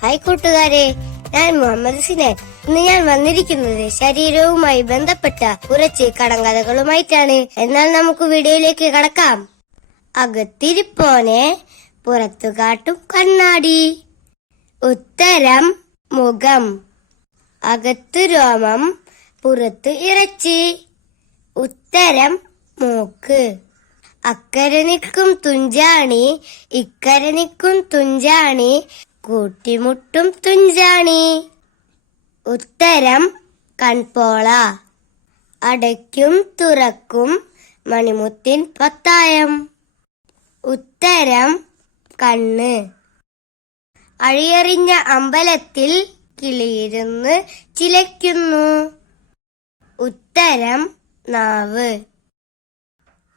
Hi കൂട്ടുകാരെ, ഞാൻ മുഹമ്മദ് സിനാൻ. ഇന്ന് ഞാൻ വന്നിരിക്കുന്നത് ശരീരവുമായി ബന്ധപ്പെട്ട കുറച്ച് കടങ്കഥകളുമായിട്ടാണ്. എന്നാൽ നമുക്ക് വീഡിയോയിലേക്ക് കടക്കാം. അകത്തിരിപ്പോനെ പുറത്തു കാട്ടും കണ്ണാടി. ഉത്തരം മുഖം. അകത്തു രോമം പുറത്തു ഇറച്ചി. ഉത്തരം മൂക്ക്. അക്കരെ നിൽക്കും തുഞ്ചാണി, ഇക്കരെ നിൽക്കും തുഞ്ചാണി, കൂട്ടിമുട്ടും തുഞ്ചാണി. ഉത്തരം കൺപോള. അടയ്ക്കും തുറക്കും മണിമുത്തിൻ പത്തായം. ഉത്തരം കണ്ണ്. അഴിയറിഞ്ഞ അമ്പലത്തിൽ കിളിയിരുന്ന് ചിലയ്ക്കുന്നു. ഉത്തരം നാവ്.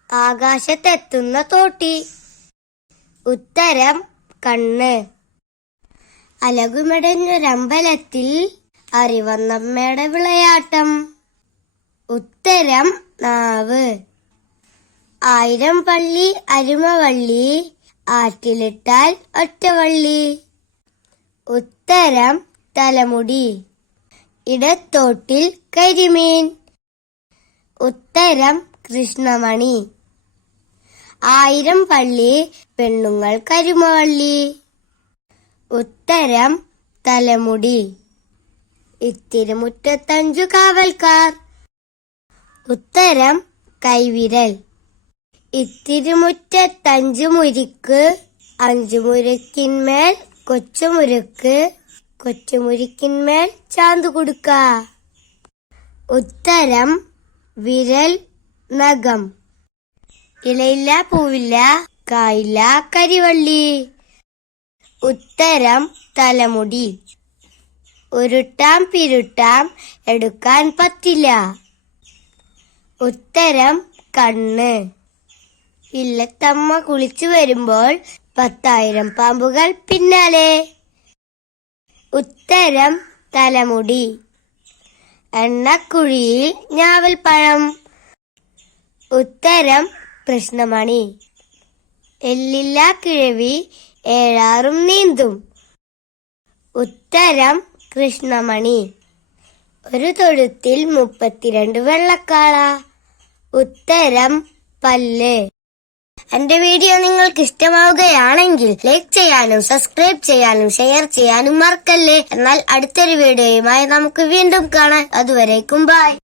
ആകാശത്തെത്തുന്ന തോട്ടി. ഉത്തരം കണ്ണ്. അലകുമെടഞ്ഞൊരമ്പലത്തിൽ അറിവന്നമ്മയുടെ വിളയാട്ടം. ഉത്തരം നാവ്. 1000 പള്ളി അരുമവള്ളി, ആറ്റിലിട്ടാൽ ഒറ്റവള്ളി. ഉത്തരം തലമുടി. ഇടത്തോട്ടിൽ കരിമീൻ. ഉത്തരം കൃഷ്ണമണി. 1000 പള്ളി പെണ്ണുങ്ങൾ കരുമവള്ളി. ഉത്തരം തലമുടി. ഇത്തിരി മുറ്റത്തഞ്ചു കാവൽക്കാർ. ഉത്തരം കൈവിരൽ. ഇത്തിരി മുറ്റത്തഞ്ചു മുരിക്ക്, 5 മുരിക്കിന്മേൽ കൊച്ചുമുരുക്ക്, കൊച്ചുമുരിക്കിന്മേൽ ചാന്തുകുടുക്ക. ഉത്തരം വിരൽ നഖം. ഇലയില്ല പൂവില്ല കായില്ല കരിവള്ളി. ഉത്തരം തലമുടി. ഉരുട്ടാം പിരുട്ടാം എടുക്കാൻ പറ്റില്ല. ഉത്തരം കണ്ണ്. ഇല്ലത്തമ്മ കുളിച്ചു വരുമ്പോൾ 10,000 പാമ്പുകൾ പിന്നാലെ. ഉത്തരം തലമുടി. എണ്ണക്കുഴിയിൽ ഞാവൽപ്പഴം. ഉത്തരം കൃഷ്ണമണി. എല്ലില്ല കിഴവി 7 നീന്തും. ഉത്തരം കൃഷ്ണമണി. ഒരു തൊഴുത്തിൽ 32 വെള്ളക്കാള. ഉത്തരം പല്ല്. എന്റെ വീഡിയോ നിങ്ങൾക്ക് ഇഷ്ടമാവുകയാണെങ്കിൽ ലൈക്ക് ചെയ്യാനും സബ്സ്ക്രൈബ് ചെയ്യാനും ഷെയർ ചെയ്യാനും മറക്കല്ലേ. എന്നാൽ അടുത്തൊരു വീഡിയോയുമായി നമുക്ക് വീണ്ടും കാണാം. അതുവരേക്കും ബൈ.